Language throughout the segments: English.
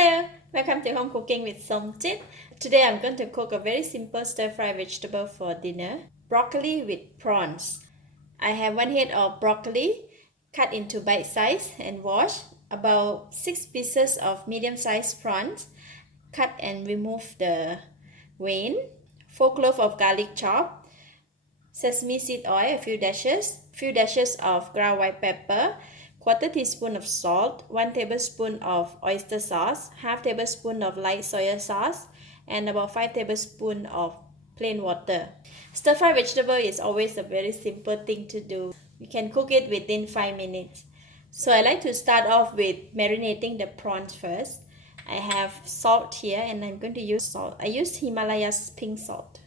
Hello, welcome to Home Cooking with Somjit. Today I'm going to cook a very simple stir-fry vegetable for dinner. Broccoli with prawns. I have one head of broccoli cut into bite size and washed. About 6 pieces of medium-sized prawns cut and remove the vein. 4 cloves of garlic chopped. Sesame seed oil, a few dashes of ground white pepper, 1/4 teaspoon of salt, 1 tablespoon of oyster sauce, 1/2 tablespoon of light soy sauce, and about 5 tablespoons of plain water. Stir-fry vegetable is always a very simple thing to do. You can cook it within 5 minutes. So I like to start off with marinating the prawns first. I have salt here and I'm going to use salt. I use Himalayas pink salt.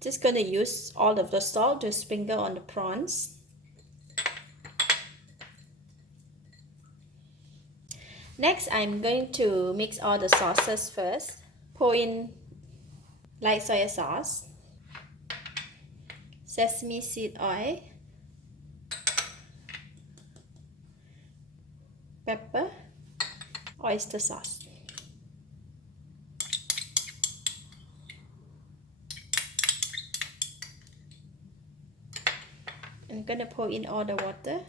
Just going to use all of the salt to sprinkle on the prawns. Next, I'm going to mix all the sauces first. Pour in light soy sauce, sesame seed oil, pepper, oyster sauce. I'm going to pour in all the water.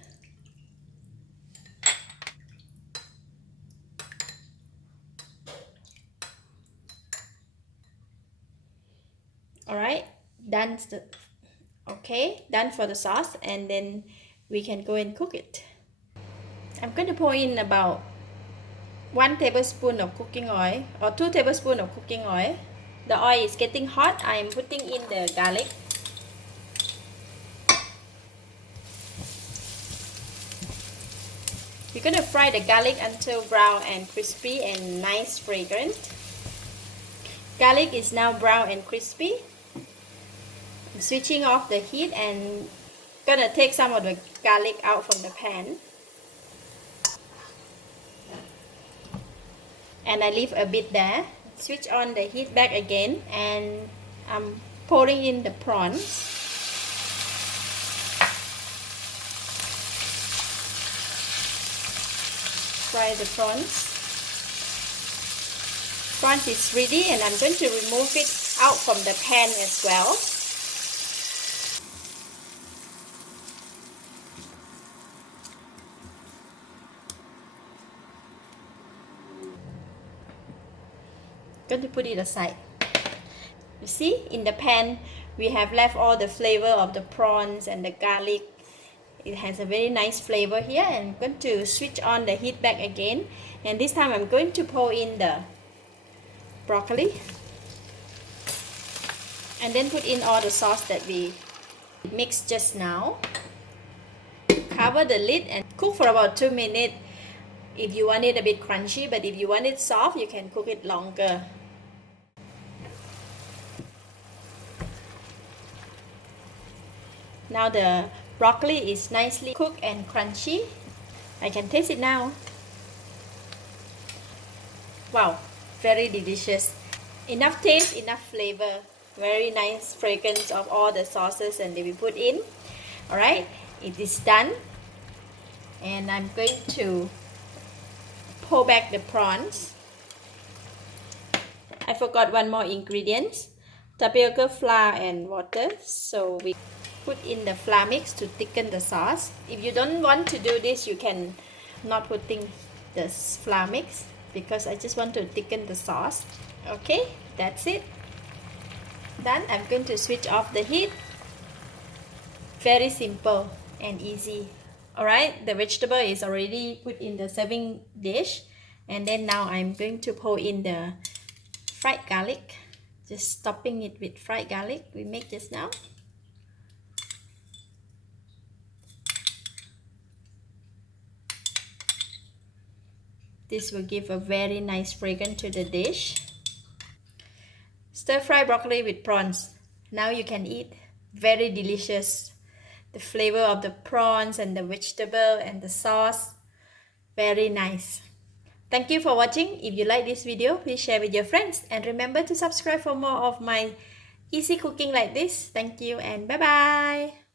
Alright, done for the sauce, and then we can go and cook it. I'm going to pour in about 1 tablespoon of cooking oil or 2 tablespoons of cooking oil. The oil is getting hot. I am putting in the garlic. We're going to fry the garlic until brown and crispy and nice fragrant. Garlic is now brown and crispy. I'm switching off the heat and going to take some of the garlic out from the pan. And I leave a bit there. Switch on the heat back again and I'm pouring in the prawns. Fry the prawns. Prawns is ready and I'm going to remove it out from the pan as well. Going to put it aside. You see, in the pan we have left all the flavor of the prawns and the garlic. It has a very nice flavor here, and I'm going to switch on the heat back again, and this time I'm going to pour in the broccoli and then put in all the sauce that we mixed just now. Cover the lid and cook for about 2 minutes if you want it a bit crunchy, but if you want it soft you can cook it longer. Now the broccoli is nicely cooked and crunchy. I can taste it now. Wow, very delicious. Enough taste, enough flavor. Very nice fragrance of all the sauces and that we put in. Alright, it is done. And I'm going to pull back the prawns. I forgot one more ingredient. Tapioca flour and water. So we put in the flour mix to thicken the sauce. If you don't want to do this, you can not put in the flour mix, because I just want to thicken the sauce. Okay, that's it. Done. I'm going to switch off the heat. Very simple and easy. Alright, the vegetable is already put in the serving dish, and then now I'm going to pour in the fried garlic. Just topping it with fried garlic we make just now. This will give a very nice fragrance to the dish. Stir-fry broccoli with prawns. Now you can eat. Very delicious. The flavor of the prawns and the vegetable and the sauce. Very nice. Thank you for watching. If you like this video, please share with your friends. And remember to subscribe for more of my easy cooking like this. Thank you and bye-bye.